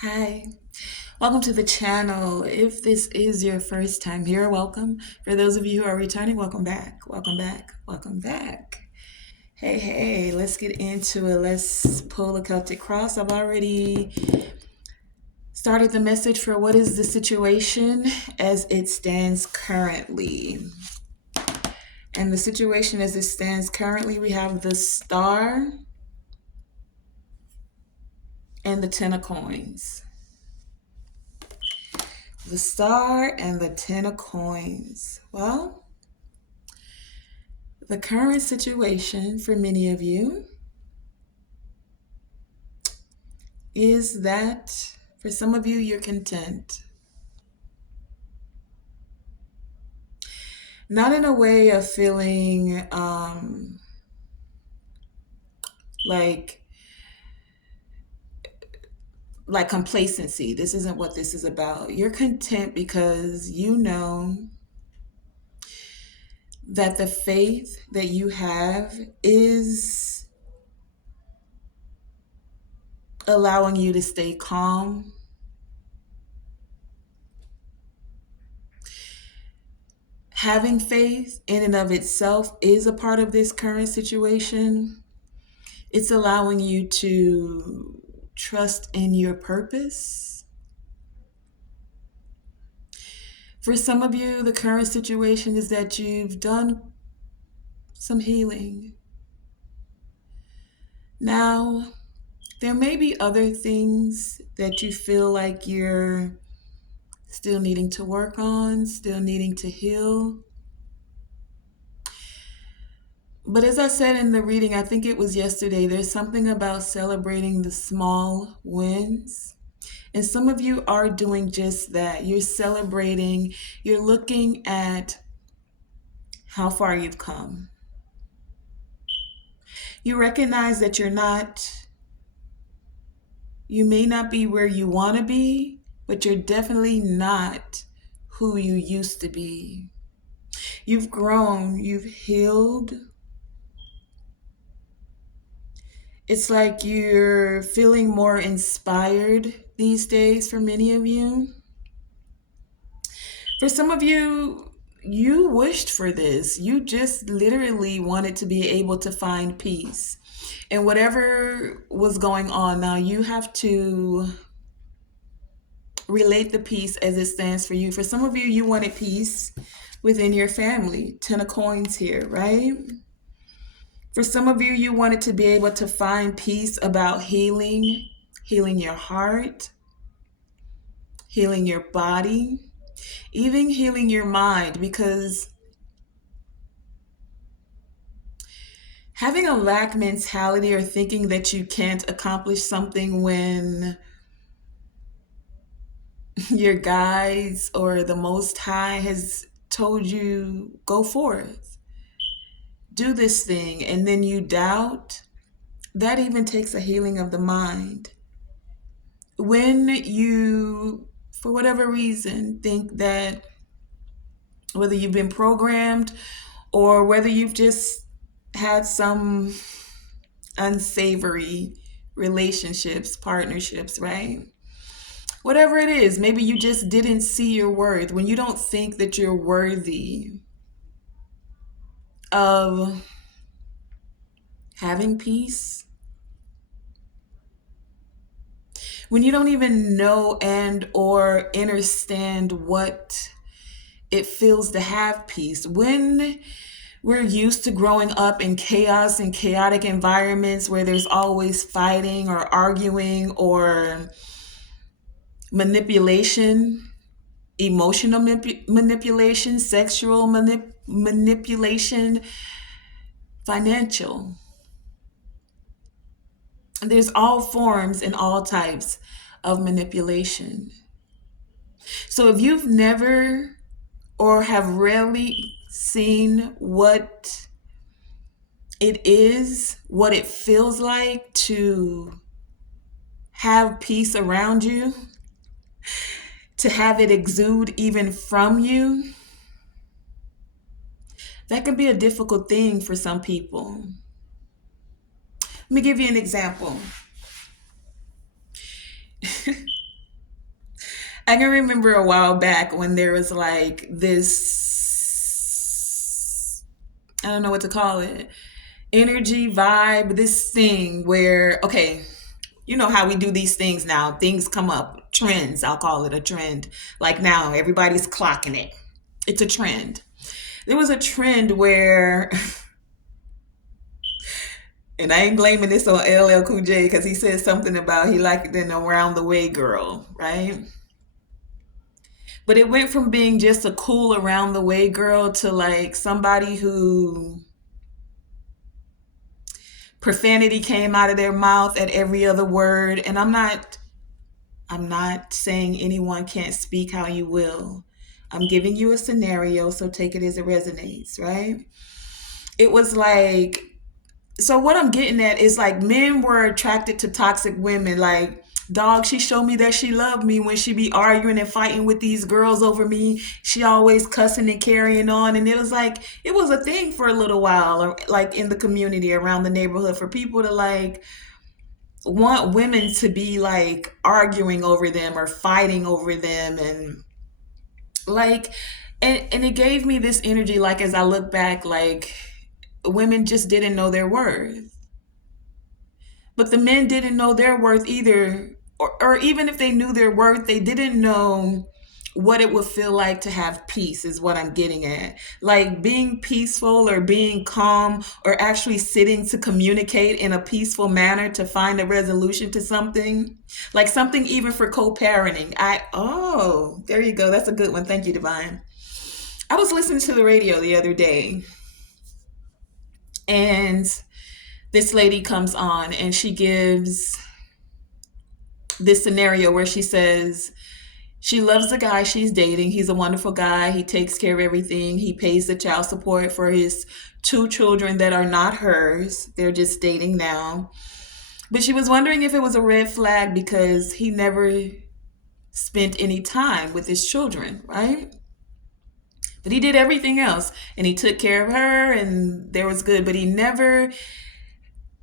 Hi, welcome to the channel. If this is your first time here, welcome. For those of you who are returning, welcome back. Welcome back. Welcome back. Hey, let's get into it. Let's pull a Celtic cross. I've already started the message for what is the situation as it stands currently. And the situation as it stands currently, we have the star and the 10 of coins. The star and the 10 of coins. Well, the current situation for many of you is that for some of you, you're content. Not in a way of feeling like complacency. This isn't what this is about. You're content because you know that the faith that you have is allowing you to stay calm. Having faith in and of itself is a part of this current situation. It's allowing you to trust in your purpose. For some of you, the current situation is that you've done some healing. Now, there may be other things that you feel like you're still needing to work on, still needing to heal. But as I said in the reading, I think it was yesterday, there's something about celebrating the small wins. And some of you are doing just that. You're celebrating, you're looking at how far you've come. You recognize that you may not be where you want to be, but you're definitely not who you used to be. You've grown, you've healed. It's like you're feeling more inspired these days for many of you. For some of you, you wished for this. You just literally wanted to be able to find peace. And whatever was going on, now you have to relate the peace as it stands for you. For some of you, you wanted peace within your family. 10 of coins here, right? For some of you, you wanted to be able to find peace about healing your heart, healing your body, even healing your mind, because having a lack mentality or thinking that you can't accomplish something when your guides or the Most High has told you, go forth, do this thing, and then you doubt, that even takes a healing of the mind. When you, for whatever reason, think that whether you've been programmed or whether you've just had some unsavory relationships, partnerships, right? Whatever it is, maybe you just didn't see your worth. When you don't think that you're worthy of having peace, when you don't even know and or understand what it feels to have peace, when we're used to growing up in chaos and chaotic environments where there's always fighting or arguing or manipulation, emotional manipulation, sexual manipulation, financial. There's all forms and all types of manipulation. So if you've never or have rarely seen what it is, what it feels like to have peace around you, to have it exude even from you, that can be a difficult thing for some people. Let me give you an example. I can remember a while back when there was like this, I don't know what to call it, energy vibe, this thing where, okay, you know how we do these things now. Things come up, trends, I'll call it a trend. Like now, everybody's clocking it. It's a trend. There was a trend where, and I ain't blaming this on LL Cool J because he said something about he liked an around the way girl, right? But it went from being just a cool around the way girl to like somebody who profanity came out of their mouth at every other word. And I'm not saying anyone can't speak how you will. I'm giving you a scenario, so take it as it resonates, right? It was like, so what I'm getting at is like men were attracted to toxic women. Like, dog, she showed me that she loved me when she be arguing and fighting with these girls over me. She always cussing and carrying on. And it was like, it was a thing for a little while, or like in the community around the neighborhood for people to like want women to be like arguing over them or fighting over them. And like, and it gave me this energy, like as I look back, like women just didn't know their worth. But the men didn't know their worth either. Or even if they knew their worth, they didn't know what it would feel like to have peace, is what I'm getting at. Like being peaceful or being calm or actually sitting to communicate in a peaceful manner to find a resolution to something. Like something even for co-parenting. Oh, there you go. That's a good one. Thank you, Divine. I was listening to the radio the other day, and this lady comes on and she gives this scenario where she says she loves the guy she's dating. He's a wonderful guy. He takes care of everything. He pays the child support for his two children that are not hers. They're just dating now. But she was wondering if it was a red flag because he never spent any time with his children, right? But he did everything else and he took care of her and there was good, but he never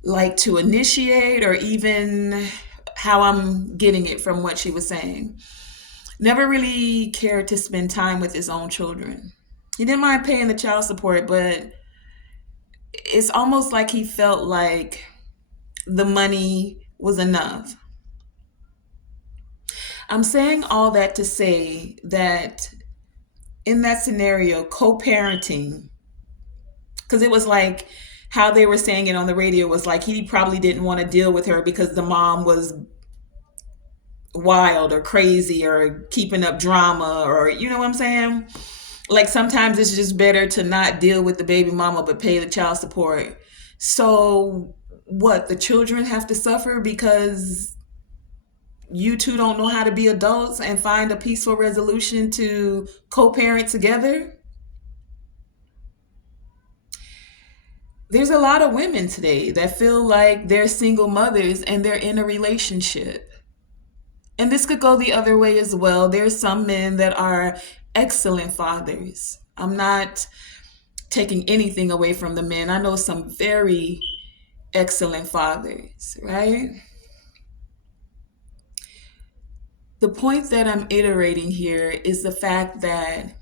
liked to initiate, or even how I'm getting it from what she was saying, never really cared to spend time with his own children. He didn't mind paying the child support, but it's almost like he felt like the money was enough. I'm saying all that to say that in that scenario, co-parenting, because it was like how they were saying it on the radio was like he probably didn't want to deal with her because the mom was wild or crazy or keeping up drama, or you know what I'm saying? Like sometimes it's just better to not deal with the baby mama but pay the child support. So what, the children have to suffer because you two don't know how to be adults and find a peaceful resolution to co-parent together? There's a lot of women today that feel like they're single mothers and they're in a relationship. And this could go the other way as well. There's some men that are excellent fathers. I'm not taking anything away from the men. I know some very excellent fathers, right? The point that I'm iterating here is the fact that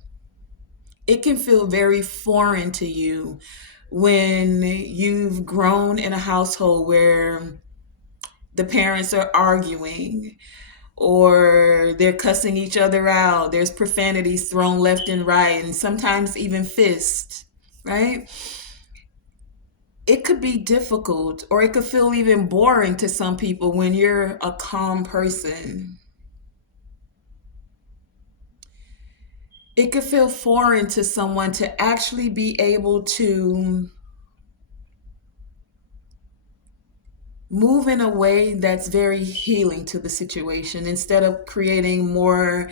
it can feel very foreign to you when you've grown in a household where the parents are arguing or they're cussing each other out. There's profanities thrown left and right, and sometimes even fists, right? It could be difficult, or it could feel even boring to some people when you're a calm person. It could feel foreign to someone to actually be able to move in a way that's very healing to the situation instead of creating more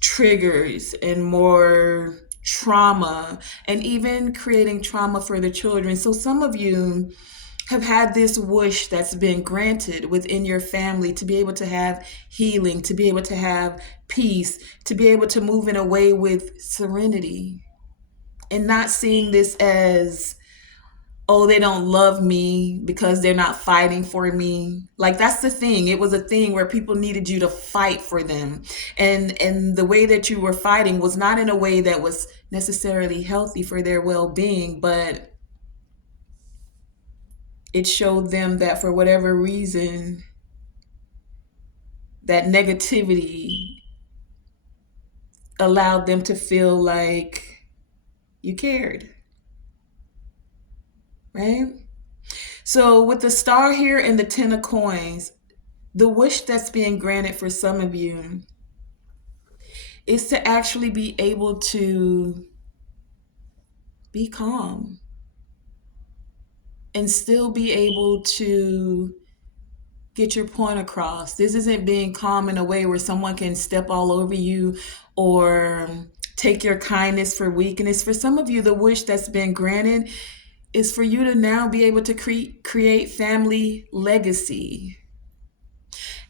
triggers and more trauma, and even creating trauma for the children. So some of you have had this wish that's been granted within your family to be able to have healing, to be able to have peace, to be able to move in a way with serenity, and not seeing this as, oh, they don't love me because they're not fighting for me. Like that's the thing. It was a thing where people needed you to fight for them. And the way that you were fighting was not in a way that was necessarily healthy for their well-being, but it showed them that for whatever reason, that negativity allowed them to feel like you cared, right? So with the star here and the 10 of coins, the wish that's being granted for some of you is to actually be able to be calm and still be able to get your point across. This isn't being calm in a way where someone can step all over you or take your kindness for weakness. For some of you, the wish that's been granted is for you to now be able to create family legacy.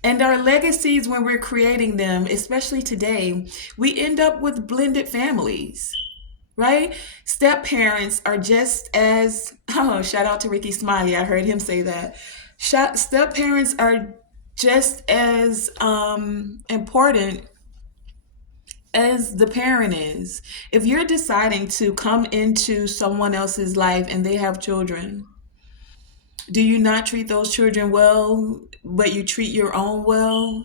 And our legacies, when we're creating them, especially today, we end up with blended families, right? Step parents are just as, oh, shout out to Ricky Smiley. I heard him say that. Step parents are just as important as the parent is. If you're deciding to come into someone else's life and they have children, do you not treat those children well, but you treat your own well?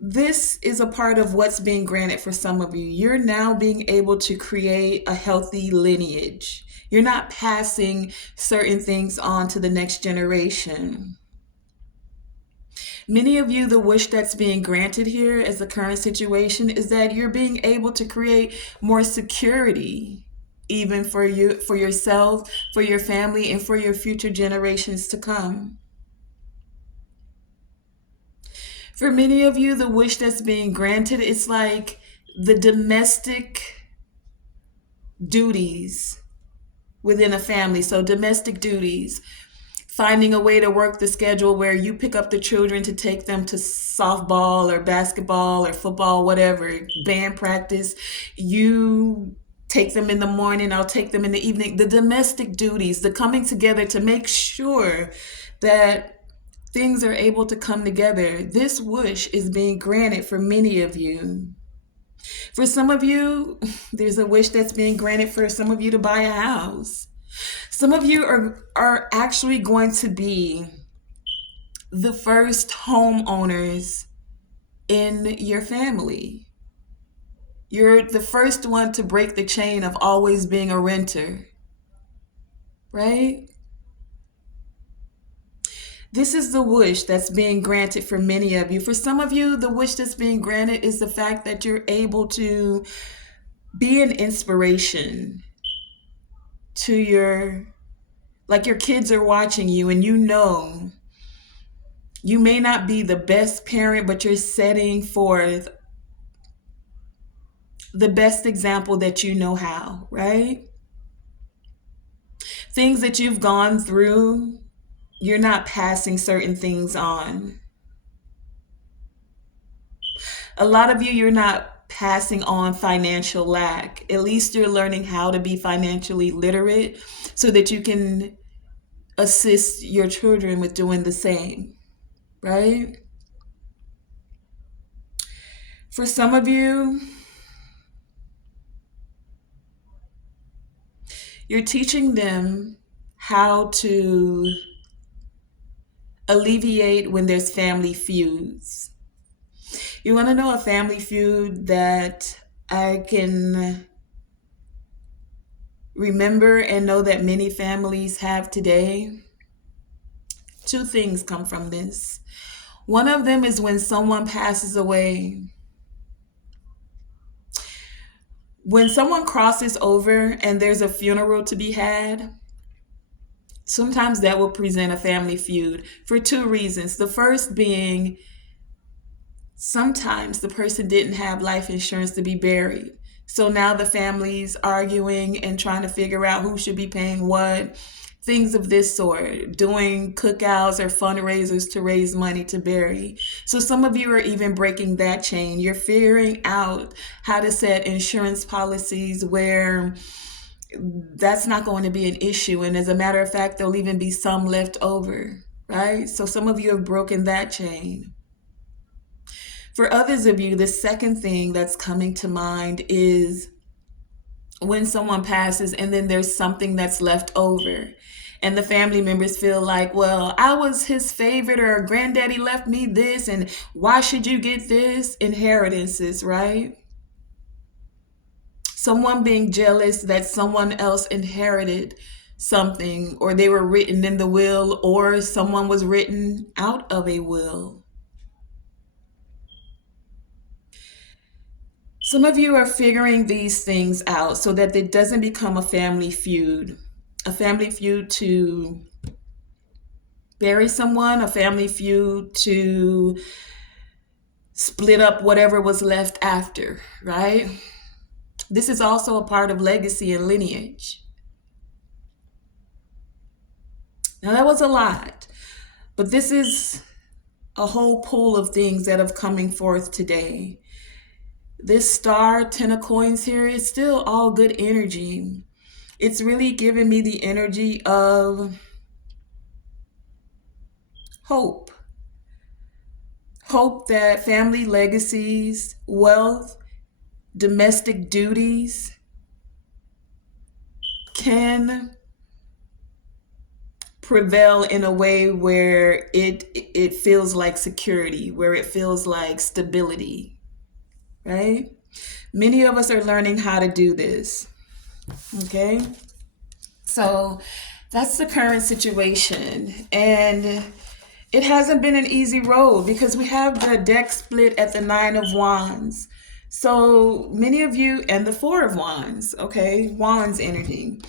This is a part of what's being granted for some of you. You're now being able to create a healthy lineage. You're not passing certain things on to the next generation. Many of you, the wish that's being granted here as the current situation is that you're being able to create more security, even for you, for yourself, for your family, and for your future generations to come. For many of you, the wish that's being granted is like the domestic duties within a family. So domestic duties, finding a way to work the schedule where you pick up the children to take them to softball or basketball or football, whatever, band practice. You take them in the morning, I'll take them in the evening. The domestic duties, the coming together to make sure that things are able to come together. This wish is being granted for many of you. For some of you, there's a wish that's being granted for some of you to buy a house. Some of you are actually going to be the first homeowners in your family. You're the first one to break the chain of always being a renter, right? This is the wish that's being granted for many of you. For some of you, the wish that's being granted is the fact that you're able to be an inspiration to your kids are watching you, and you know you may not be the best parent, but you're setting forth the best example that you know how, right? Things that you've gone through, you're not passing certain things on. A lot of you, you're not passing on financial lack. At least you're learning how to be financially literate so that you can assist your children with doing the same, right? For some of you, you're teaching them how to alleviate when there's family feuds. You want to know a family feud that I can remember and know that many families have today? Two things come from this. One of them is when someone passes away. When someone crosses over and there's a funeral to be had, sometimes that will present a family feud for two reasons. The first being, sometimes the person didn't have life insurance to be buried. So now the family's arguing and trying to figure out who should be paying what, things of this sort, doing cookouts or fundraisers to raise money to bury. So some of you are even breaking that chain. You're figuring out how to set insurance policies where that's not going to be an issue. And as a matter of fact, there'll even be some left over, right? So some of you have broken that chain. For others of you, the second thing that's coming to mind is when someone passes and then there's something that's left over. And the family members feel like, well, I was his favorite, or granddaddy left me this, and why should you get this? Inheritances, right? Someone being jealous that someone else inherited something, or they were written in the will, or someone was written out of a will. Some of you are figuring these things out so that it doesn't become a family feud. A family feud to bury someone, a family feud to split up whatever was left after, right? This is also a part of legacy and lineage. Now, that was a lot, but this is a whole pool of things that have coming forth today. This star, 10 of coins here, is still all good energy. It's really giving me the energy of hope. Hope that family legacies, wealth, domestic duties can prevail in a way where it feels like security, where it feels like stability, right? Many of us are learning how to do this. Okay? So that's the current situation. And it hasn't been an easy road because we have the deck split at the 9 of Wands. So many of you, and the 4 of Wands, okay? Wands energy.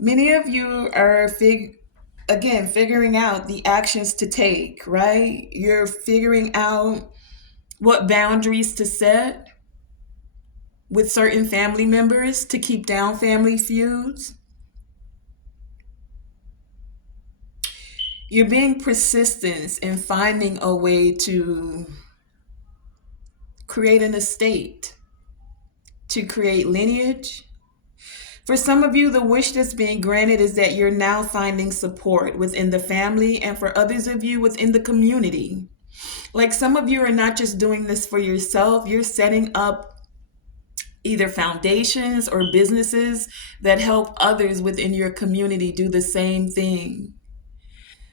Many of you are figuring out the actions to take, right? You're figuring out what boundaries to set with certain family members to keep down family feuds. You're being persistent in finding a way to create an estate, to create lineage. For some of you, the wish that's being granted is that you're now finding support within the family, and for others of you within the community. Like, some of you are not just doing this for yourself, you're setting up either foundations or businesses that help others within your community do the same thing.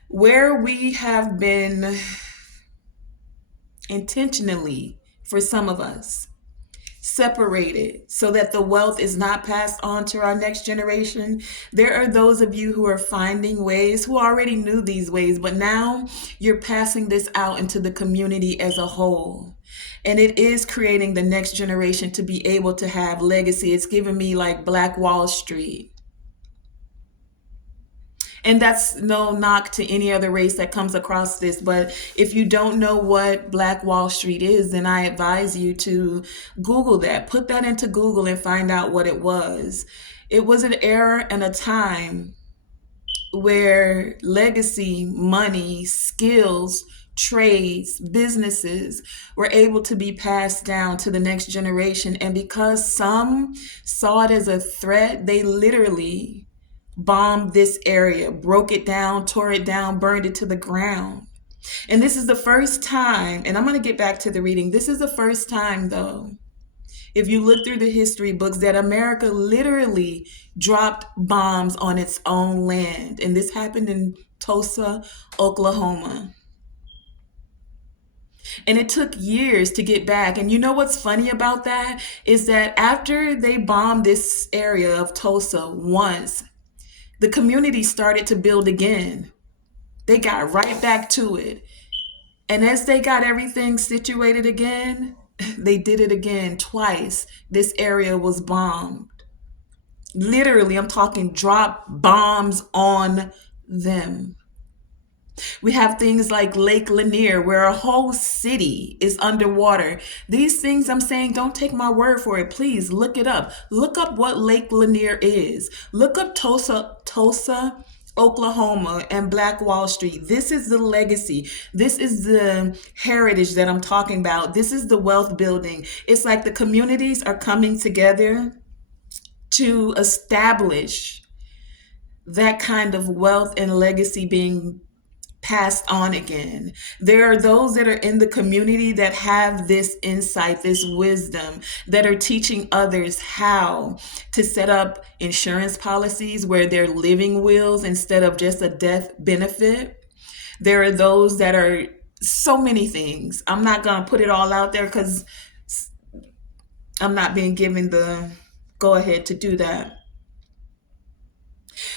Where we have been intentionally, for some of us, separated so that the wealth is not passed on to our next generation, there are those of you who are finding ways, who already knew these ways, but now you're passing this out into the community as a whole. And it is creating the next generation to be able to have legacy. It's giving me like Black Wall Street. And that's no knock to any other race that comes across this. But if you don't know what Black Wall Street is, then I advise you to Google that. Put that into Google and find out what it was. It was an era and a time where legacy, money, skills, trades, businesses were able to be passed down to the next generation. And because some saw it as a threat, they literally bombed this area, broke it down, tore it down, burned it to the ground. And this is the first time, and I'm going to get back to the reading. This is the first time, though, if you look through the history books, that America literally dropped bombs on its own land. And this happened in Tulsa, Oklahoma. And it took years to get back. And you know what's funny about that is that after they bombed this area of Tulsa once, the community started to build again. They got right back to it. And as they got everything situated again, they did it again twice. This area was bombed. Literally, I'm talking drop bombs on them. We have things like Lake Lanier, where a whole city is underwater. These things I'm saying, don't take my word for it. Please look it up. Look up what Lake Lanier is. Look up Tulsa, Oklahoma, and Black Wall Street. This is the legacy. This is the heritage that I'm talking about. This is the wealth building. It's like the communities are coming together to establish that kind of wealth and legacy being passed on again. There are those that are in the community that have this insight, this wisdom, that are teaching others how to set up insurance policies where they're living wills instead of just a death benefit. There are those that are so many things. I'm not going to put it all out there because I'm not being given the go ahead to do that.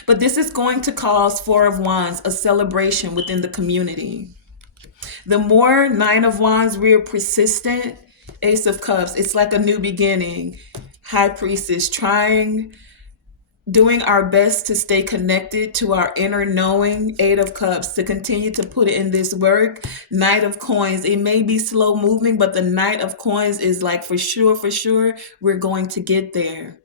But this is going to cause Four of Wands a celebration within the community. The more Nine of Wands, we're persistent. Ace of Cups, it's like a new beginning. High Priestess, doing our best to stay connected to our inner knowing. Eight of Cups, to continue to put in this work. Knight of Coins, it may be slow moving, but the Knight of Coins is like for sure, we're going to get there.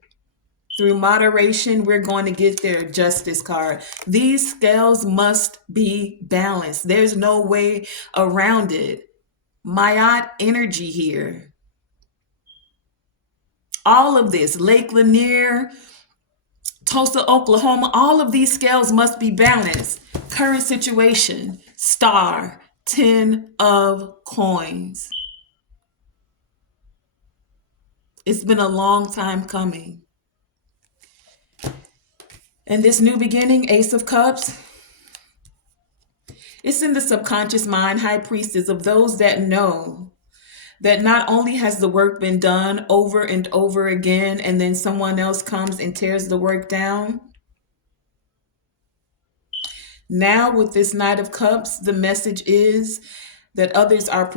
Through moderation, we're going to get there. Justice card. These scales must be balanced. There's no way around it. Mayat energy here. All of this, Lake Lanier, Tulsa, Oklahoma, all of these scales must be balanced. Current situation, Star, 10 of Coins. It's been a long time coming. And this new beginning, Ace of Cups, it's in the subconscious mind, High Priestess, of those that know that not only has the work been done over and over again, and then someone else comes and tears the work down. Now with this Knight of Cups, the message is that others are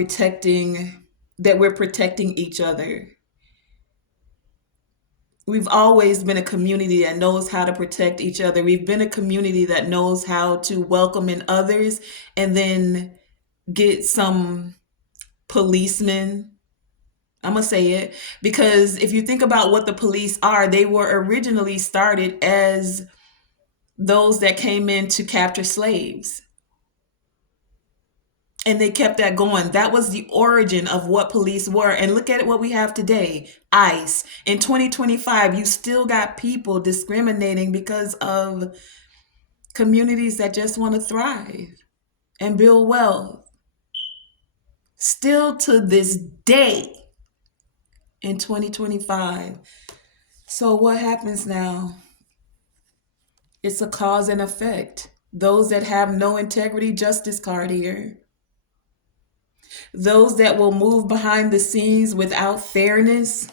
that we're protecting each other. We've always been a community that knows how to protect each other. We've been a community that knows how to welcome in others and then get some policemen. I'm going to say it because if you think about what the police are, they were originally started as those that came in to capture slaves. And they kept that going. That was the origin of what police were. And look at what we have today. ICE. In 2025, you still got people discriminating because of communities that just want to thrive and build wealth. Still to this day in 2025. So what happens now? It's a cause and effect. Those that have no integrity, Justice card here. Those that will move behind the scenes without fairness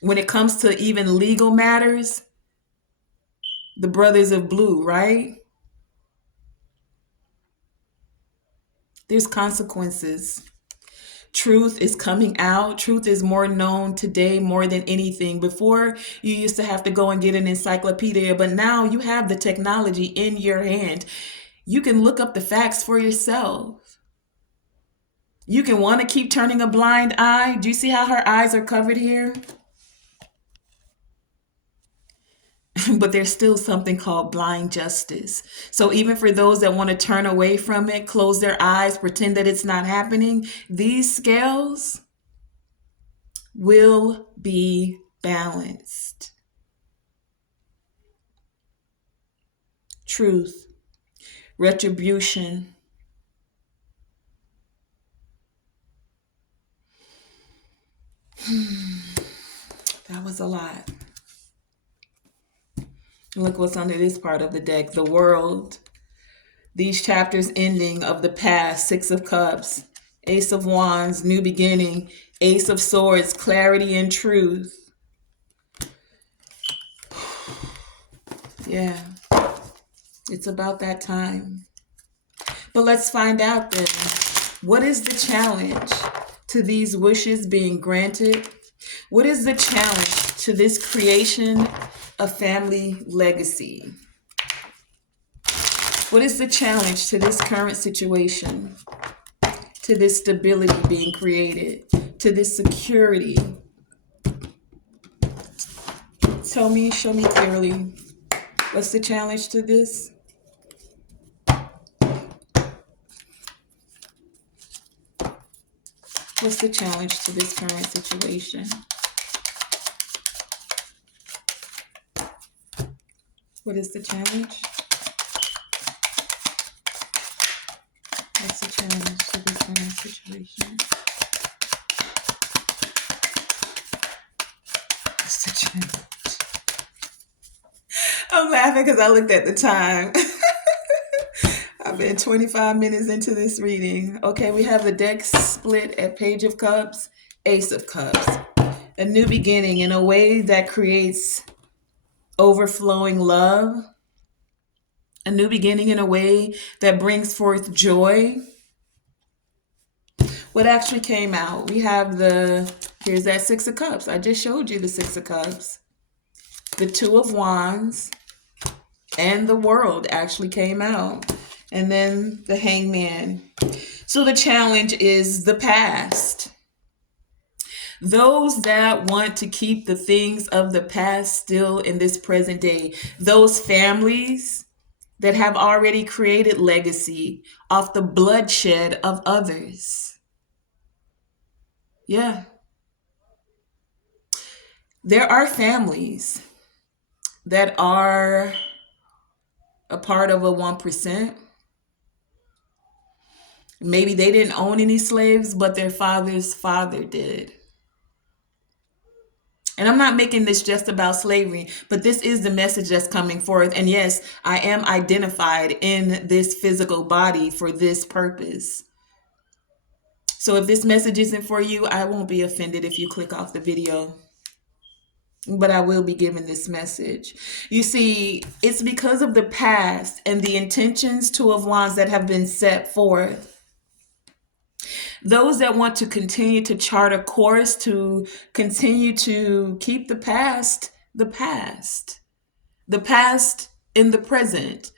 when it comes to even legal matters, the Brothers of Blue, right? There's consequences. Truth is coming out. Truth is more known today more than anything. Before, you used to have to go and get an encyclopedia, but now you have the technology in your hand. You can look up the facts for yourself. You can want to keep turning a blind eye. Do you see how her eyes are covered here? But there's still something called blind justice. So even for those that want to turn away from it, close their eyes, pretend that it's not happening, these scales will be balanced. Truth, retribution. That was a lot. Look what's under this part of the deck. The World. These chapters ending of the past. Six of Cups. Ace of Wands. New beginning. Ace of Swords. Clarity and truth. Yeah. It's about that time. But let's find out then. What is the challenge to these wishes being granted? What is the challenge to this creation of family legacy? What is the challenge to this current situation? To this stability being created? To this security? Tell me, show me clearly. What's the challenge to this? What's the challenge to this current situation? What is the challenge? What's the challenge to this kind of situation? What's the challenge? I'm laughing because I looked at the time. I've been 25 minutes into this reading. Okay, we have the deck split at Page of Cups, Ace of Cups. A new beginning in a way that creates overflowing love. A new beginning in a way that brings forth joy. What actually came out? We have here's that Six of Cups. I just showed you the Six of Cups. The Two of Wands and the World actually came out. And then the Hangman. So the challenge is the past. Those that want to keep the things of the past still in this present day. Those families that have already created legacy off the bloodshed of others. Yeah. There are families that are a part of a 1%. Maybe they didn't own any slaves, but their father's father did. And I'm not making this just about slavery, but this is the message that's coming forth. And yes, I am identified in this physical body for this purpose. So if this message isn't for you, I won't be offended if you click off the video. But I will be giving this message. You see, it's because of the past and the intentions, Two of Wands, that have been set forth. Those that want to continue to chart a course to continue to keep the past in the present.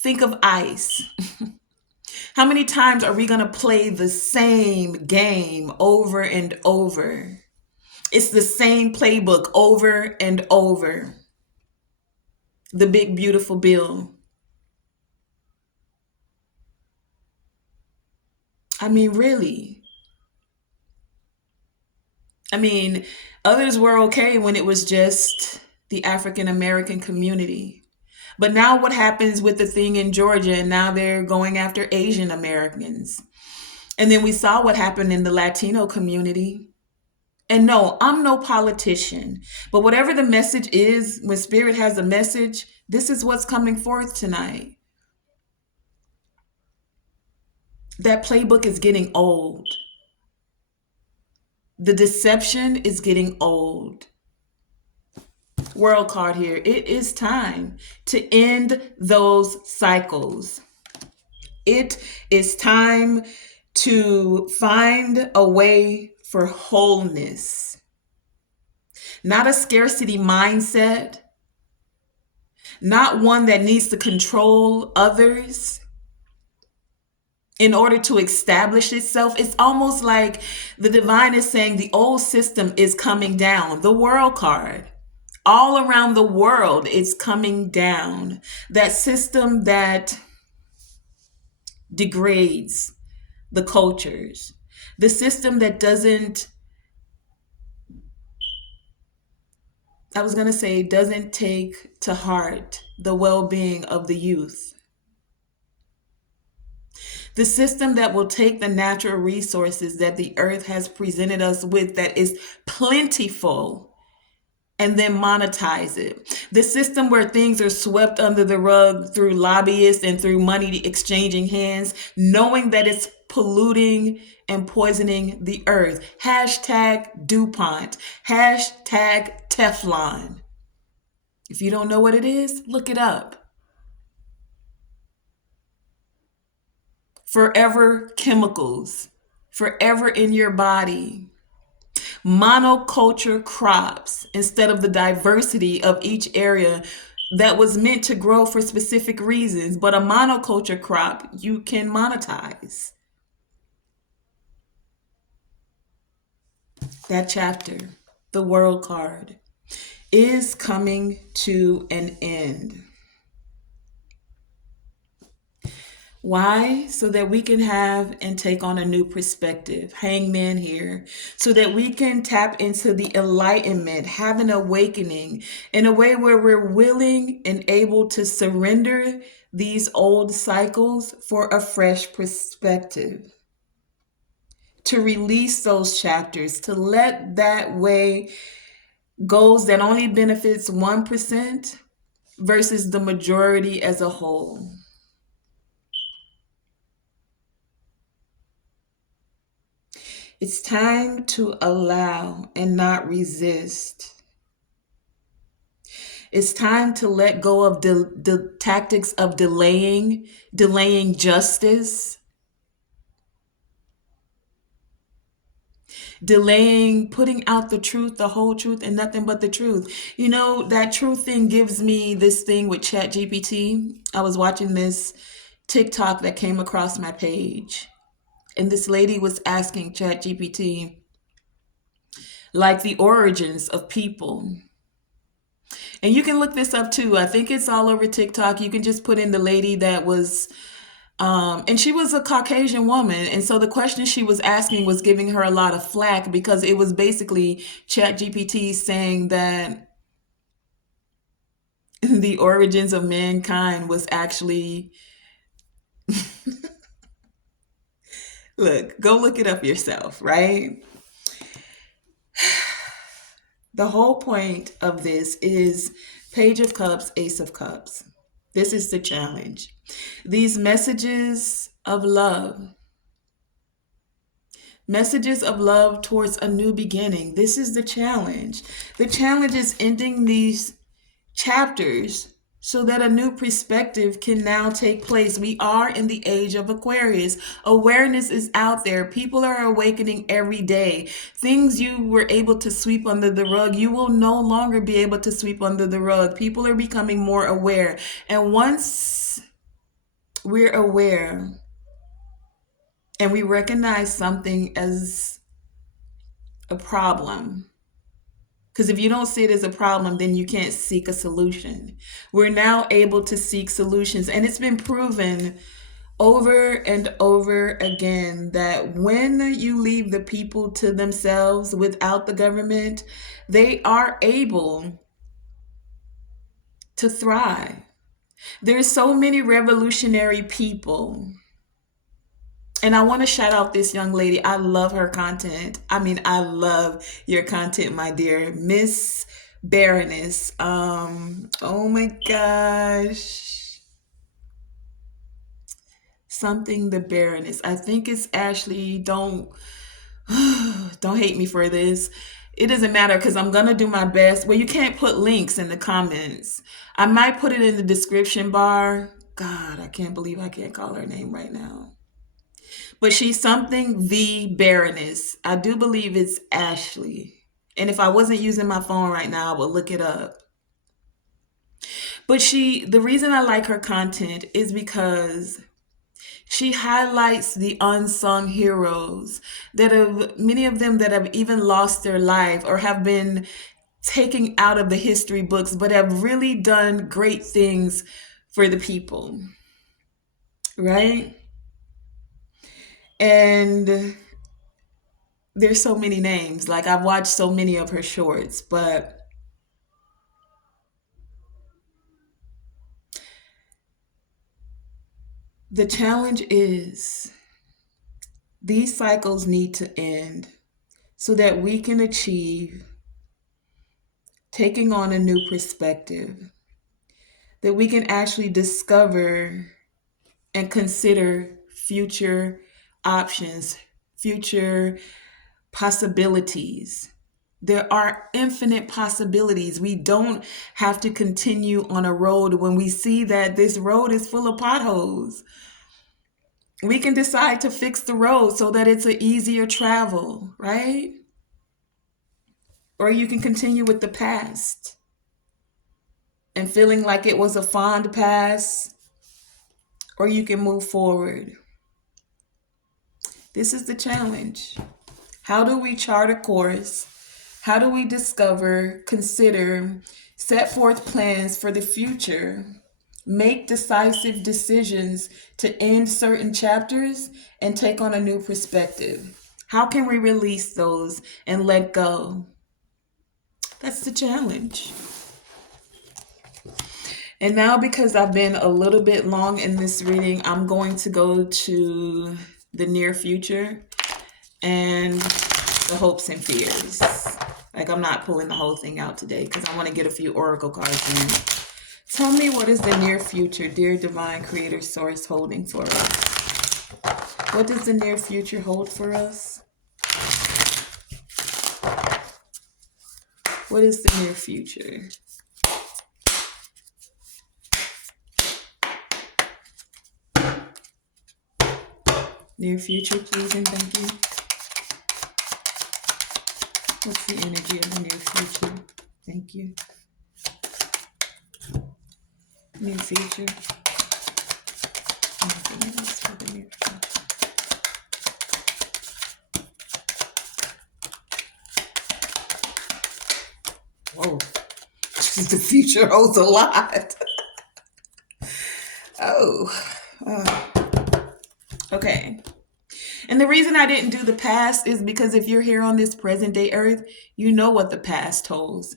Think of ice. How many times are we going to play the same game over and over? It's the same playbook over and over. The big, beautiful bill. I mean, really. I mean, others were okay when it was just the African American community. But now what happens with the thing in Georgia, and now they're going after Asian Americans. And then we saw what happened in the Latino community. And no, I'm no politician, but whatever the message is, when Spirit has a message, this is what's coming forth tonight. That playbook is getting old. The deception is getting old. World card here. It is time to end those cycles. It is time to find a way for wholeness. Not a scarcity mindset. Not one that needs to control others in order to establish itself. It's almost like the divine is saying the old system is coming down. The world card. All around the world, it's coming down. That system that degrades the cultures. The system that doesn't take to heart the well-being of the youth. The system that will take the natural resources that the earth has presented us with, that is plentiful, and then monetize it. The system where things are swept under the rug through lobbyists and through money exchanging hands, knowing that it's polluting and poisoning the earth. Hashtag DuPont. Hashtag Teflon. If you don't know what it is, look it up. Forever chemicals. Forever in your body. Monoculture crops instead of the diversity of each area that was meant to grow for specific reasons. But a monoculture crop you can monetize. That chapter, the world card, is coming to an end. Why? So that we can have and take on a new perspective. Hangman here. So that we can tap into the enlightenment, have an awakening in a way where we're willing and able to surrender these old cycles for a fresh perspective. To release those chapters, to let that way goals that only benefits 1% versus the majority as a whole. It's time to allow and not resist. It's time to let go of the tactics of delaying justice, delaying putting out the truth, the whole truth, and nothing but the truth. You know, that truth thing gives me this thing with Chat GPT. I was watching this TikTok that came across my page, and this lady was asking Chat GPT, like, the origins of people. And you can look this up too. I think it's all over TikTok. You can just put in the lady that was, and she was a Caucasian woman. And so the question she was asking was giving her a lot of flack because it was basically ChatGPT saying that the origins of mankind was actually, look, go look it up yourself, right? The whole point of this is Page of Cups, Ace of Cups. This is the challenge. These messages of love towards a new beginning. This is the challenge. The challenge is ending these chapters so that a new perspective can now take place. We are in the age of Aquarius. Awareness is out there. People are awakening every day. Things you were able to sweep under the rug, you will no longer be able to sweep under the rug. People are becoming more aware. And once we're aware and we recognize something as a problem, because if you don't see it as a problem, then you can't seek a solution. We're now able to seek solutions. And it's been proven over and over again that when you leave the people to themselves without the government, they are able to thrive. There's so many revolutionary people. And I want to shout out this young lady. I love her content. I mean, I love your content, my dear. Miss Baroness. Oh my gosh. Something the Baroness. I think it's Ashley. Don't hate me for this. It doesn't matter because I'm gonna do my best. Well, you can't put links in the comments. I might put it in the description bar. God, I can't believe I can't call her name right now. But she's something the Baroness. I do believe it's Ashley. And if I wasn't using my phone right now, I would look it up. But the reason I like her content is because she highlights the unsung heroes that have, many of them that have even lost their life or have been taken out of the history books, but have really done great things for the people, right? And there's so many names. Like, I've watched so many of her shorts, but the challenge is these cycles need to end so that we can achieve taking on a new perspective, that we can actually discover and consider future options, future possibilities. There are infinite possibilities. We don't have to continue on a road when we see that this road is full of potholes. We can decide to fix the road so that it's an easier travel, right? Or you can continue with the past and feeling like it was a fond past, or you can move forward. This is the challenge. How do we chart a course? How do we discover, consider, set forth plans for the future Make decisive decisions to end certain chapters and take on a new perspective. How can we release those and let go? That's the challenge. And now, because I've been a little bit long in this reading, I'm going to go to the near future and the hopes and fears. Like, I'm not pulling the whole thing out today because I want to get a few oracle cards in. Tell me, what is the near future, dear divine creator source, holding for us? What does the near future hold for us? What is the near future? Near future, please and thank you. What's the energy of the near future? Thank you. Near future. Anything else for the near future? Whoa. The future holds a lot. Oh. Okay. And the reason I didn't do the past is because if you're here on this present day earth, you know what the past holds.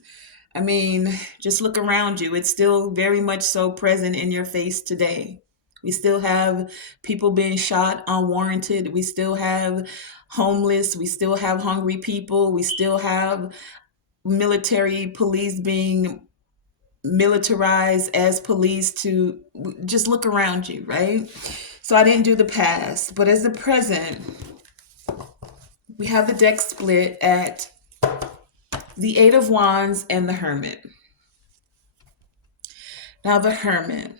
I mean, just look around you. It's still very much so present in your face today. We still have people being shot unwarranted. We still have homeless. We still have hungry people. We still have military police being militarized as police. To just look around you, right? So I didn't do the past, but as the present, we have the deck split at the Eight of Wands and the Hermit. Now the Hermit.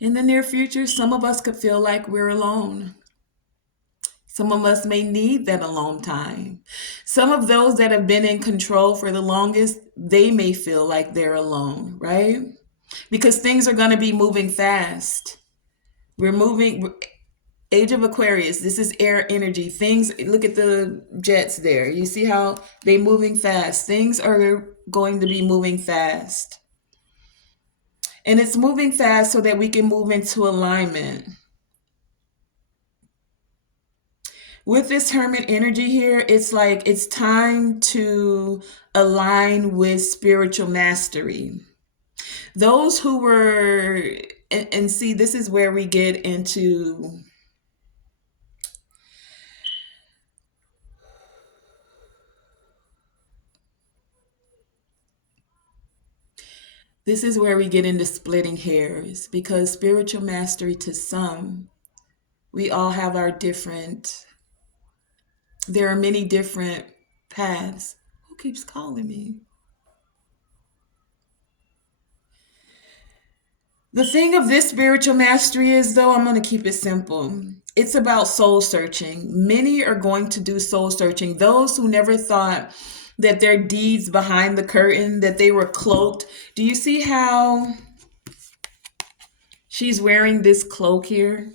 In the near future, some of us could feel like we're alone. Some of us may need that alone time. Some of those that have been in control for the longest, they may feel like they're alone, right? Because things are going to be moving fast. We're moving. Age of Aquarius, this is air energy. Things, look at the jets there. You see how they moving fast. Things are going to be moving fast. And it's moving fast so that we can move into alignment. With this Hermit energy here, it's like it's time to align with spiritual mastery. Those who were, and see, this is where we get into splitting hairs, because spiritual mastery, to some, we all have our different, there are many different paths. Who keeps calling me? The thing of this spiritual mastery is, though, I'm going to keep it simple. It's about soul searching. Many are going to do soul searching. Those who never thought that their deeds behind the curtain, that they were cloaked. Do you see how she's wearing this cloak here?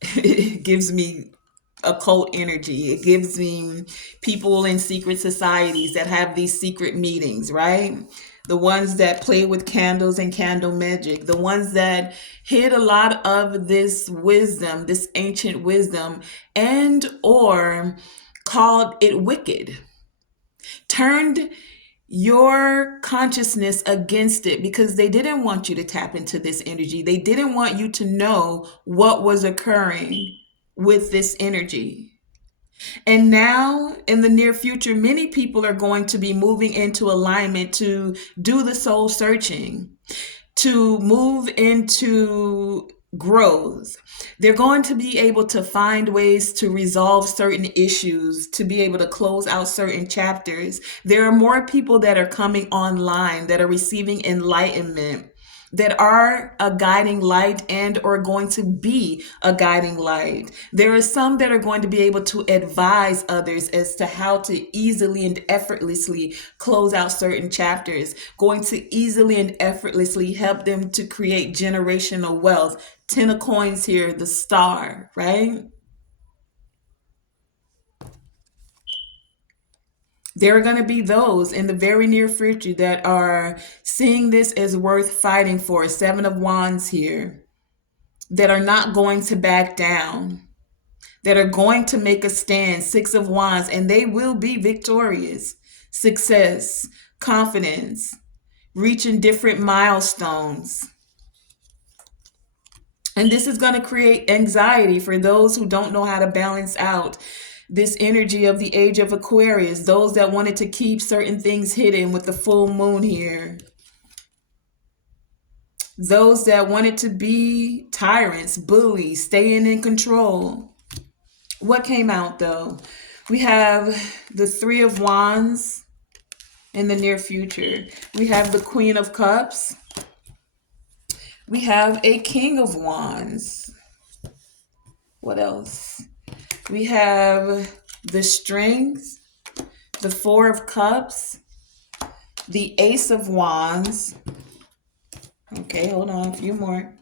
It gives me occult energy. It gives me people in secret societies that have these secret meetings, right? The ones that play with candles and candle magic, the ones that hid a lot of this wisdom, this ancient wisdom, and or called it wicked, turned your consciousness against it because they didn't want you to tap into this energy. They didn't want you to know what was occurring with this energy. And now, in the near future, many people are going to be moving into alignment to do the soul searching, to move into growth. They're going to be able to find ways to resolve certain issues, to be able to close out certain chapters. There are more people that are coming online that are receiving enlightenment, that are a guiding light and or going to be a guiding light. There are some that are going to be able to advise others as to how to easily and effortlessly close out certain chapters, going to easily and effortlessly help them to create generational wealth. 10 of coins here, the star, right? There are going to be those in the very near future that are seeing this as worth fighting for. Seven of Wands here, that are not going to back down, that are going to make a stand. Six of Wands, and they will be victorious. Success, confidence, reaching different milestones. And this is going to create anxiety for those who don't know how to balance out this energy of the age of Aquarius, those that wanted to keep certain things hidden with the full moon here, those that wanted to be tyrants, bullies, staying in control. What came out though? We have the Three of Wands in the near future. We have the Queen of Cups. We have a King of Wands. What else? We have the Strength, the Four of Cups, the Ace of Wands. Okay, hold on, a few more.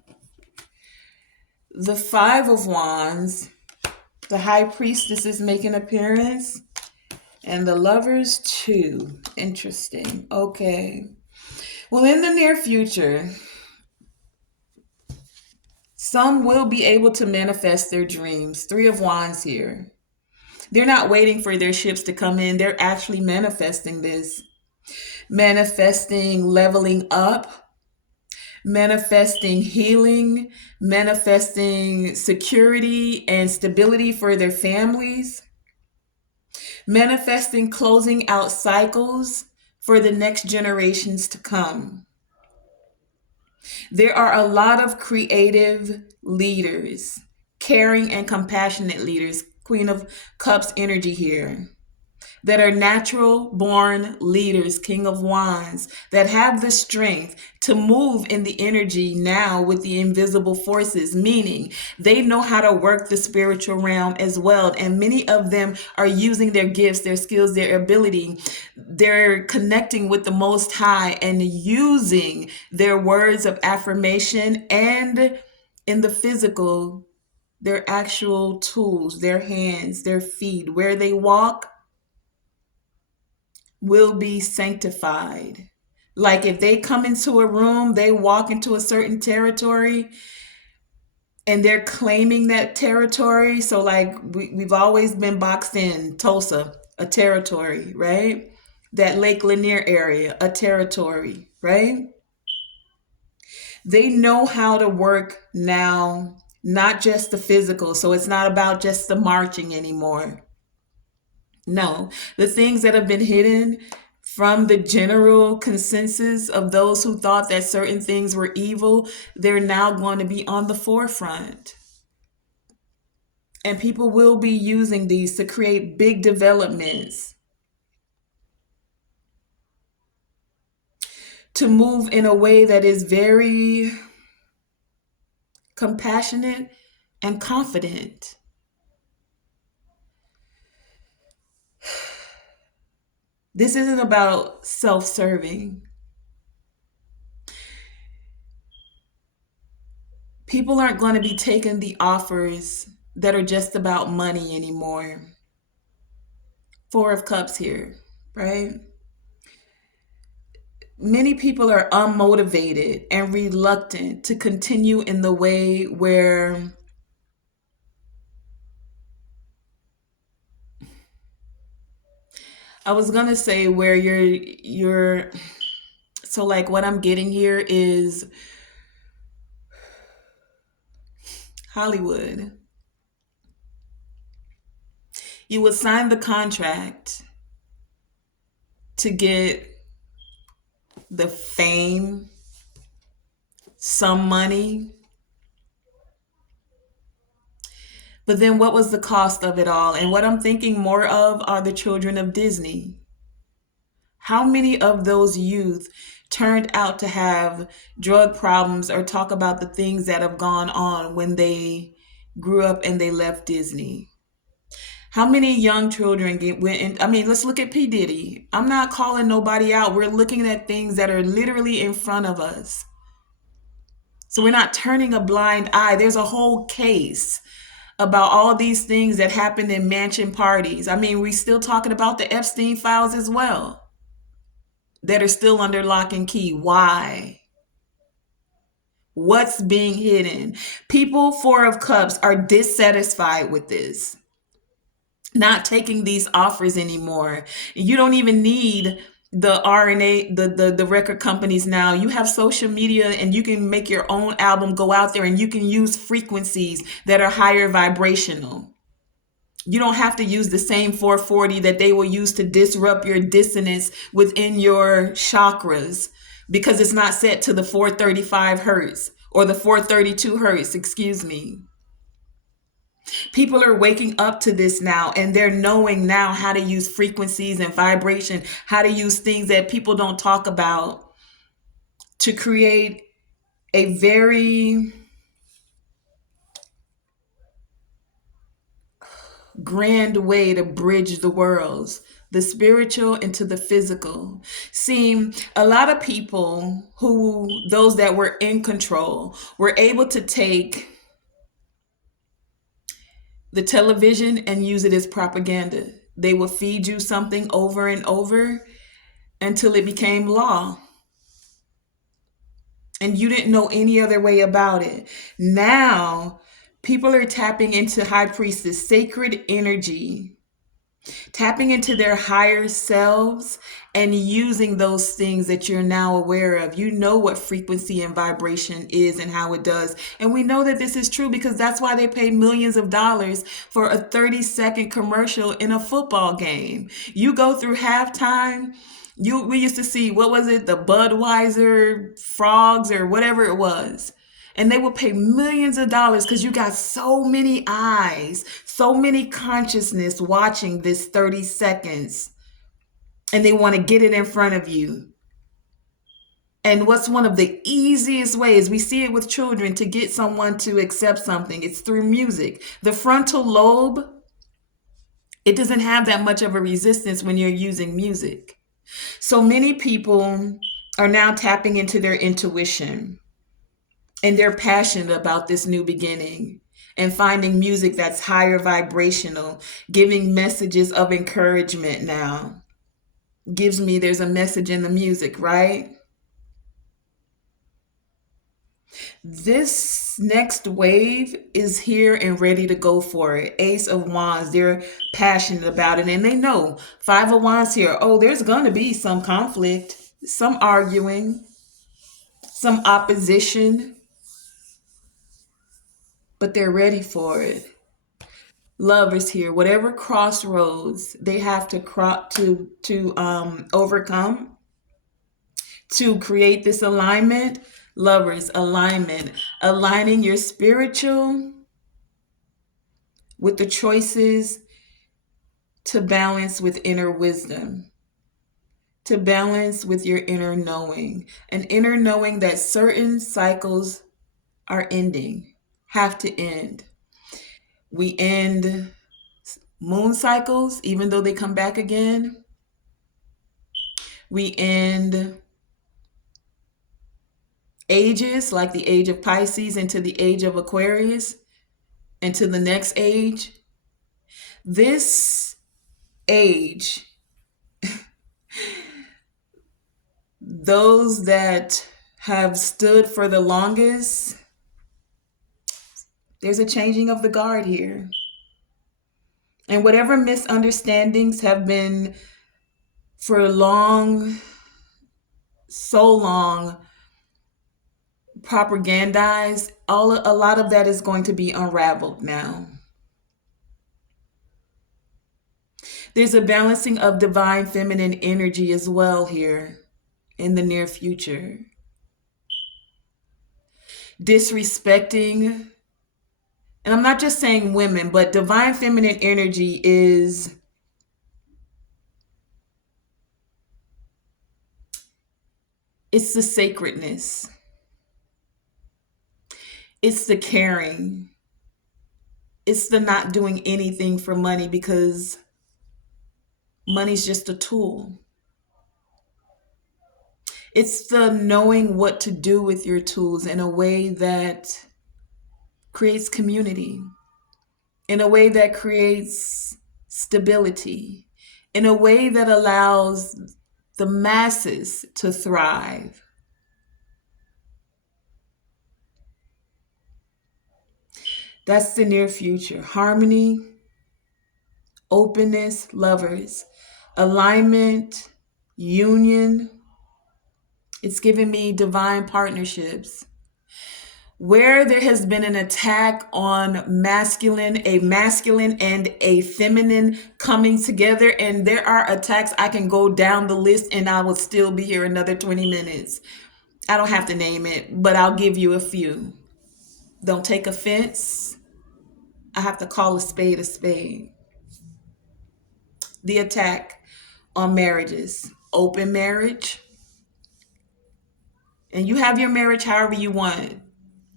The Five of Wands, the High Priestess is making an appearance, and the Lovers too. Interesting. Okay. Well, in the near future, some will be able to manifest their dreams. Three of Wands here. They're not waiting for their ships to come in. They're actually manifesting this. Manifesting leveling up, manifesting healing, manifesting security and stability for their families, manifesting closing out cycles for the next generations to come. There are a lot of creative leaders, caring and compassionate leaders, Queen of Cups energy here, that are natural born leaders, King of Wands, that have the strength to move in the energy now with the invisible forces, meaning they know how to work the spiritual realm as well. And many of them are using their gifts, their skills, their ability. They're connecting with the Most High and using their words of affirmation, and in the physical, their actual tools, their hands, their feet, where they walk will be sanctified. Like if they come into a room, they walk into a certain territory and they're claiming that territory. So like we've always been boxed in Tulsa, a territory, right? That Lake Lanier area, a territory, right? They know how to work now, not just the physical. So it's not about just the marching anymore. No, the things that have been hidden from the general consensus of those who thought that certain things were evil, they're now going to be on the forefront. And people will be using these to create big developments, to move in a way that is very compassionate and confident. This isn't about self-serving. People aren't going to be taking the offers that are just about money anymore. Four of Cups here, right? Many people are unmotivated and reluctant to continue in the way where I was going to say where you're so like what I'm getting here is Hollywood. You would sign the contract to get the fame, some money. But then what was the cost of it all? And what I'm thinking more of are the children of Disney. How many of those youth turned out to have drug problems or talk about the things that have gone on when they grew up and they left Disney? How many young children went in? I mean, let's look at P. Diddy. I'm not calling nobody out. We're looking at things that are literally in front of us. So we're not turning a blind eye. There's a whole case about all these things that happened in mansion parties. I mean, we're still talking about the Epstein files as well that are still under lock and key. Why? What's being hidden? People, Four of Cups, are dissatisfied with this, not taking these offers anymore. You don't even need the RNA, the record companies now. You have social media and you can make your own album, go out there and you can use frequencies that are higher vibrational. You don't have to use the same 440 that they will use to disrupt your dissonance within your chakras, because it's not set to the 435 hertz or the 432 hertz, excuse me. People are waking up to this now, and they're knowing now how to use frequencies and vibration, how to use things that people don't talk about to create a very grand way to bridge the worlds, the spiritual into the physical. See, a lot of people who, those that were in control, were able to take the television and use it as propaganda. They will feed you something over and over until it became law. And you didn't know any other way about it. Now, people are tapping into High Priestess, sacred energy, tapping into their higher selves and using those things that you're now aware of. You know what frequency and vibration is and how it does. And we know that this is true because that's why they pay millions of dollars for a 30-second commercial in a football game. You go through halftime. We used to see, what was it, the Budweiser frogs or whatever it was. And they will pay millions of dollars because you got so many eyes, so many consciousness watching this 30 seconds. And they want to get it in front of you. And what's one of the easiest ways, we see it with children, to get someone to accept something? It's through music. The frontal lobe, it doesn't have that much of a resistance when you're using music. So many people are now tapping into their intuition. And they're passionate about this new beginning and finding music that's higher vibrational, giving messages of encouragement now. There's a message in the music, right? This next wave is here and ready to go for it. Ace of Wands, they're passionate about it and they know. Five of Wands here. Oh, there's going to be some conflict, some arguing, some opposition, but they're ready for it. Lovers here, whatever crossroads they have to overcome to create this alignment. Lovers, alignment, aligning your spiritual with the choices to balance with inner wisdom, to balance with your inner knowing, an inner knowing that certain cycles are ending, have to end. We end moon cycles, even though they come back again. We end ages, like the age of Pisces into the age of Aquarius, into the next age. This age, those that have stood for the longest, there's a changing of the guard here. And whatever misunderstandings have been for so long, propagandized, a lot of that is going to be unraveled now. There's a balancing of divine feminine energy as well here in the near future. Disrespecting, and I'm not just saying women, but divine feminine energy is it's the sacredness. It's the caring. It's the not doing anything for money because money's just a tool. It's the knowing what to do with your tools in a way that creates community. in a way that creates stability, in a way that allows the masses to thrive. That's the near future. Harmony, openness, lovers, alignment, union. It's giving me divine partnerships. Where there has been an attack on a masculine and a feminine coming together, and there are attacks, I can go down the list and I will still be here another 20 minutes. I don't have to name it, but I'll give you a few. Don't take offense. I have to call a spade a spade. The attack on marriages, open marriage, and you have your marriage however you want.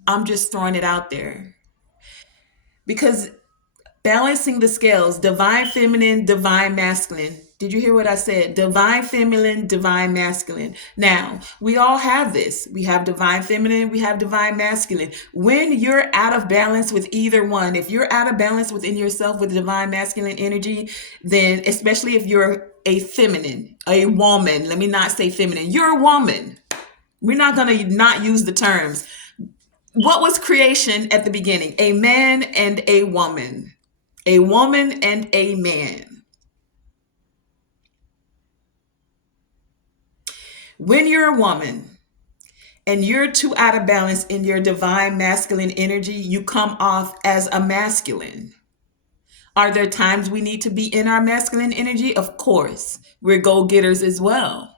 I'm just throwing it out there because balancing the scales, divine feminine, divine masculine. Did you hear what I said? Divine feminine, divine masculine. Now, we all have this. We have divine feminine, we have divine masculine. When you're out of balance with either one, if you're out of balance within yourself with divine masculine energy, then especially if you're a feminine, a woman, let me not say feminine, you're a woman. We're not going to not use the terms. What was creation at the beginning? A man and a woman. A woman and a man. When you're a woman and you're too out of balance in your divine masculine energy, you come off as a masculine. Are there times we need to be in our masculine energy? Of course. We're go-getters as well,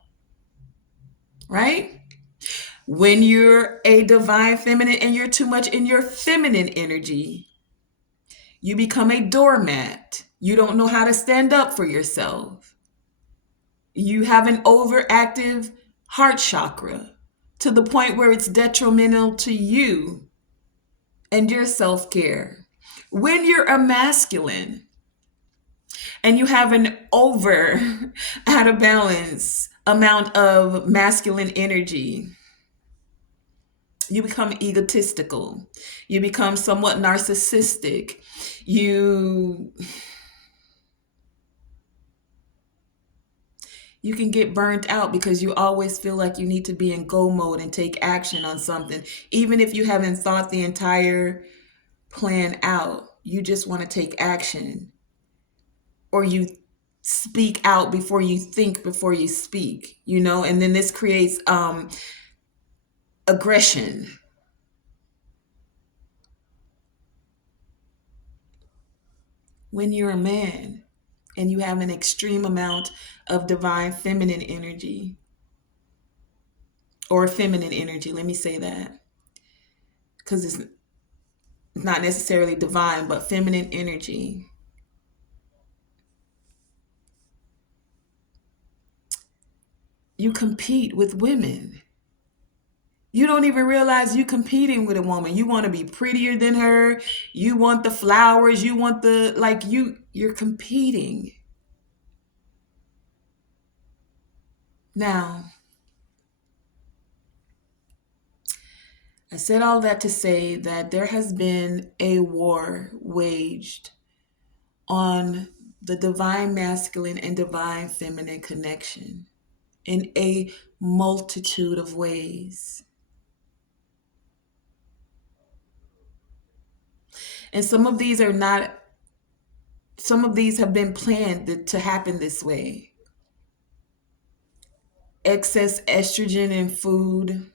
right? When you're a divine feminine and you're too much in your feminine energy, you become a doormat. You don't know how to stand up for yourself. You have an overactive heart chakra to the point where it's detrimental to you and your self-care. When you're a masculine and you have an out of balance amount of masculine energy, you become egotistical. You become somewhat narcissistic. You can get burnt out because you always feel like you need to be in go mode and take action on something. Even if you haven't thought the entire plan out, you just want to take action. Or you speak out before you think, before you speak, and then this creates aggression. When you're a man and you have an extreme amount of divine feminine energy, or feminine energy, let me say that, because it's not necessarily divine, but feminine energy, you compete with women. You don't even realize you competing with a woman. You want to be prettier than her. You want the flowers. You want you're competing. Now, I said all that to say that there has been a war waged on the divine masculine and divine feminine connection in a multitude of ways. And some of these have been planned to happen this way. Excess estrogen in food.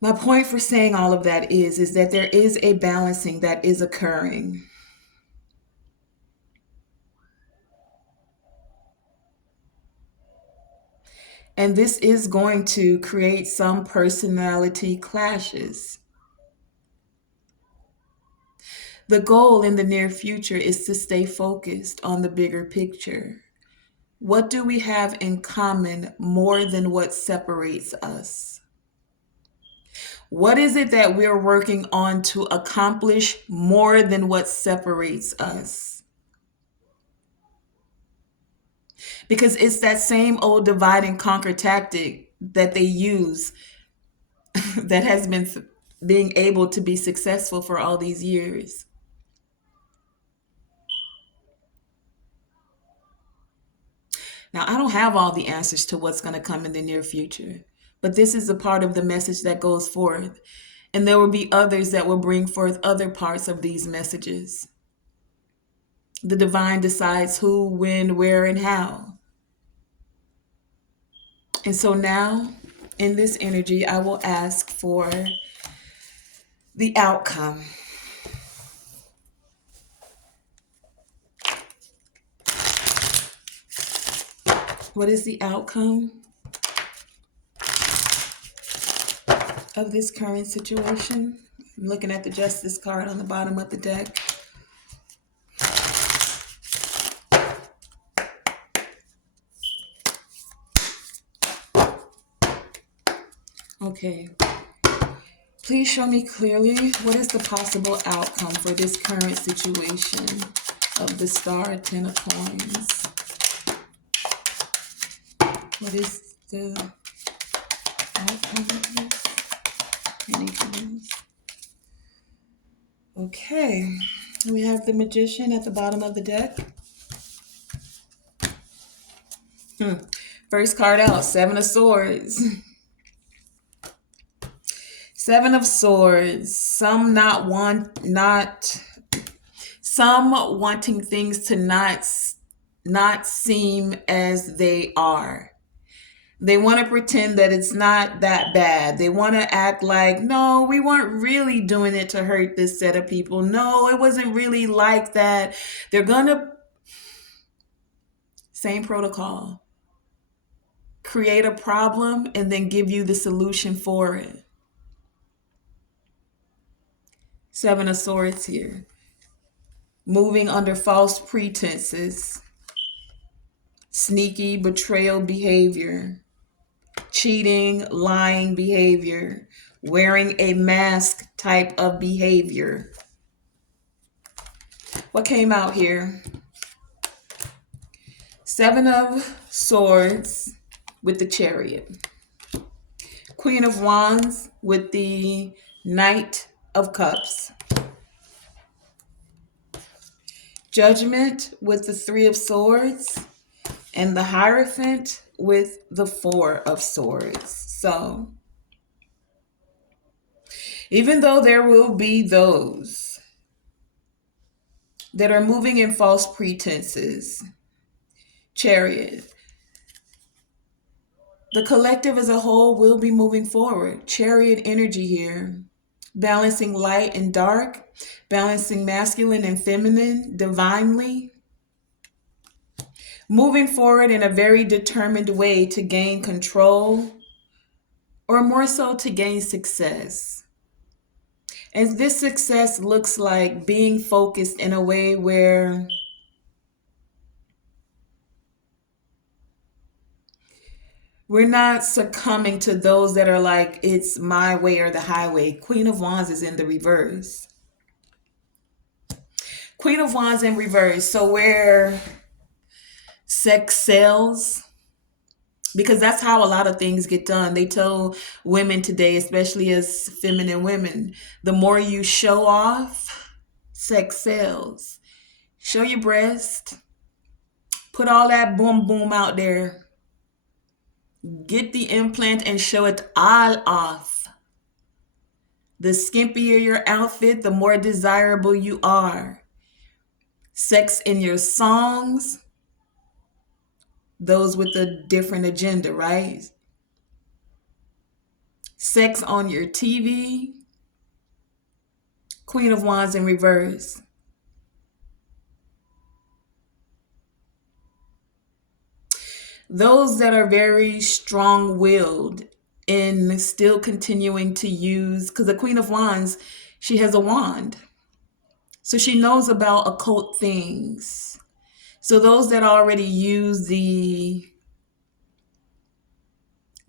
My point for saying all of that is that there is a balancing that is occurring. And this is going to create some personality clashes. The goal in the near future is to stay focused on the bigger picture. What do we have in common more than what separates us? What is it that we're working on to accomplish more than what separates us? Because it's that same old divide and conquer tactic that they use that has been being able to be successful for all these years. Now, I don't have all the answers to what's going to come in the near future, but this is a part of the message that goes forth. And there will be others that will bring forth other parts of these messages. The divine decides who, when, where, and how. And so now, in this energy, I will ask for the outcome. What is the outcome of this current situation? I'm looking at the Justice card on the bottom of the deck. Okay. Please show me clearly what is the possible outcome for this current situation of the Star, Ten of Coins. What is the outcome of this? Any clues? Okay. We have the Magician at the bottom of the deck. First card out, Seven of Swords. Seven of Swords. Some wanting things to not seem as they are. They want to pretend that it's not that bad. They want to act like, no, we weren't really doing it to hurt this set of people. No, it wasn't really like that. They're gonna, same protocol, create a problem and then give you the solution for it. Seven of Swords here. Moving under false pretenses, sneaky betrayal behavior, cheating, lying behavior, wearing a mask type of behavior. What came out here? Seven of Swords with the Chariot. Queen of Wands with the Knight of Cups. Judgment with the Three of Swords. And the Hierophant with the Four of Swords. So, even though there will be those that are moving in false pretenses, Chariot, the collective as a whole will be moving forward. Chariot energy here. Balancing light and dark, balancing masculine and feminine divinely. Moving forward in a very determined way to gain control, or more so to gain success. And this success looks like being focused in a way where we're not succumbing to those that are like, it's my way or the highway. Queen of Wands is in the reverse. Queen of Wands in reverse. So where sex sells, because that's how a lot of things get done. They tell women today, especially as feminine women, the more you show off, sex sells. Show your breast. Put all that boom boom out there. Get the implant and show it all off. The skimpier your outfit, the more desirable you are. Sex in your songs, those with a different agenda, right? Sex on your TV. Queen of Wands in reverse. Those that are very strong-willed in still continuing to use, because the Queen of Wands, she has a wand. So she knows about occult things. So those that already use the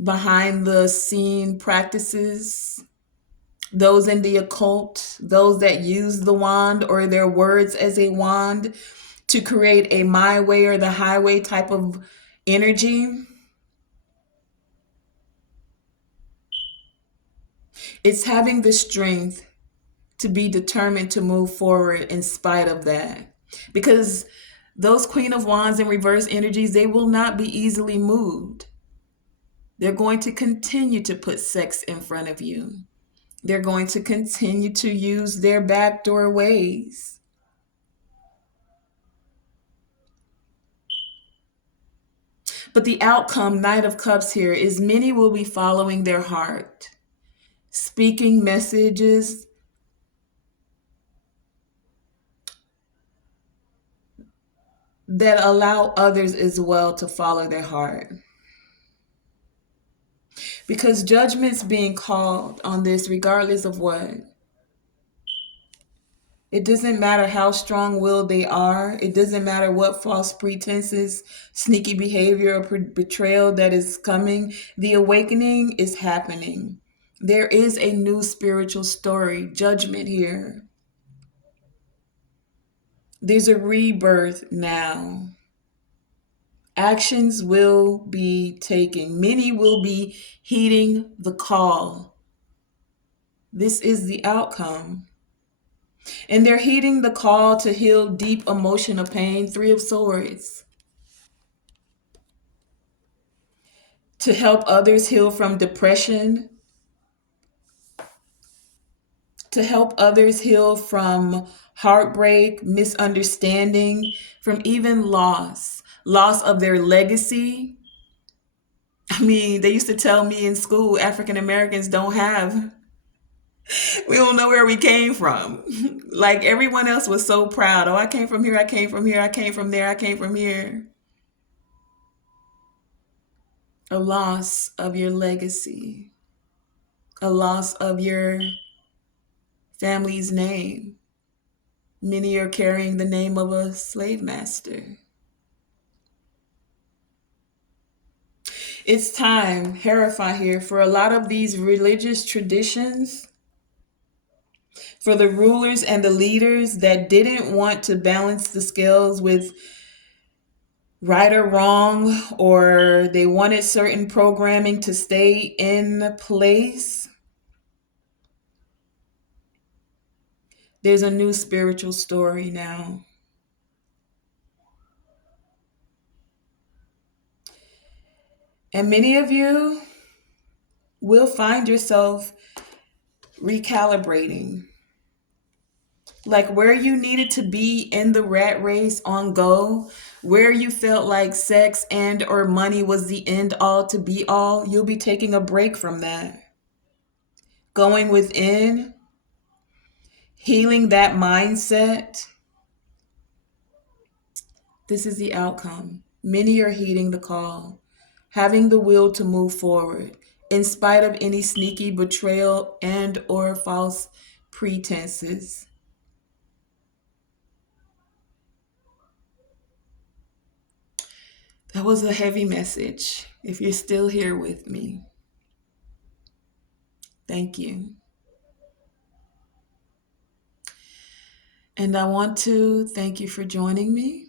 behind the scene practices, those in the occult, those that use the wand or their words as a wand to create a my way or the highway type of energy. It's having the strength to be determined to move forward in spite of that. Because those Queen of Wands and reverse energies, they will not be easily moved. They're going to continue to put sex in front of you. They're going to continue to use their backdoor ways. But the outcome, Knight of Cups here, is many will be following their heart, speaking messages that allow others as well to follow their heart. Because judgment's being called on this regardless of what. It doesn't matter how strong willed they are. It doesn't matter what false pretenses, sneaky behavior, or betrayal that is coming. The awakening is happening. There is a new spiritual story, judgment here. There's a rebirth now. Actions will be taken. Many will be heeding the call. This is the outcome. And they're heeding the call to heal deep emotional pain, Three of Swords. To help others heal from depression, to help others heal from heartbreak, misunderstanding, from even loss of their legacy. I mean, they used to tell me in school, African Americans we don't know where we came from. Like everyone else was so proud. Oh, I came from here, I came from here, I came from there, I came from here. A loss of your legacy, a loss of your family's name. Many are carrying the name of a slave master. It's time, Herify here, for a lot of these religious traditions, for the rulers and the leaders that didn't want to balance the scales with right or wrong, or they wanted certain programming to stay in place. There's a new spiritual story now. And many of you will find yourself recalibrating. Like where you needed to be in the rat race on go, where you felt like sex and or money was the end all to be all, you'll be taking a break from that. Going within, healing that mindset. This is the outcome. Many are heeding the call, having the will to move forward, in spite of any sneaky betrayal and or false pretenses. That was a heavy message. If you're still here with me, thank you. And I want to thank you for joining me.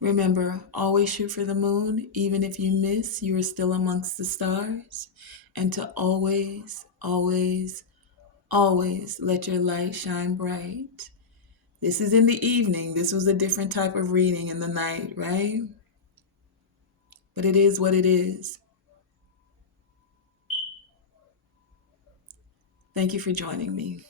Remember, always shoot for the moon. Even if you miss, you are still amongst the stars. And to always, always, always let your light shine bright. This is in the evening. This was a different type of reading in the night, right? But it is what it is. Thank you for joining me.